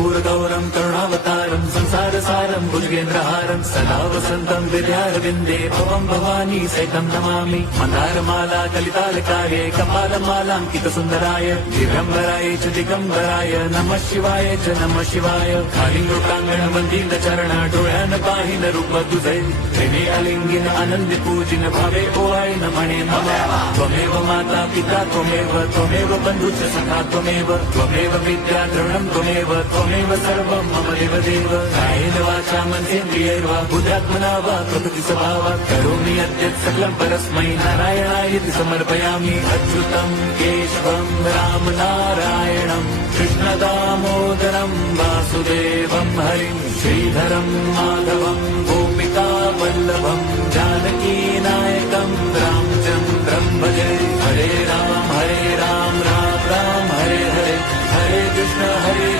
कर्पूरगौरं करुणावतारं संसारसारं भुजगेन्द्रहारं सदा वसन्तं विद्यारविन्दे भवं भवानी सहितं नमामि। मन्दारमाला कलितालकाये कपालमालाङ्कितसुन्दराय दिगम्बराय च दिगम्बराय नमः शिवाय च नमः शिवाय। कालिङ्गोटाङ्गण वन्दित चरण डोळ्यान पाहिन रूप तुझे प्रेमे अलिंगिन आनंद पूजिन भावे ओवाय न म्हणे मम। त्वमेव माता पिता त्वमेव बन्धुश्च सखा त्वमेव विद्या द्रविणं त्वमेव सर्वं मम देव। कायेन वाचा मनसेन्द्रियैर्वा बुद्ध्यात्मना वा प्रकृति स्वभावात् करोमि यद्यत् सकलं परस्मै नारायणायति समर्पयामि। अच्युतं केशवं राम नारायणं कृष्णदामोदरं वासुदेवं हरिं श्रीधरं माधवं गोपिका वल्लभं जानकी नायकं रामचन्द्रं भजे। हरे राम राम राम हरे हरे, हरे कृष्ण हरे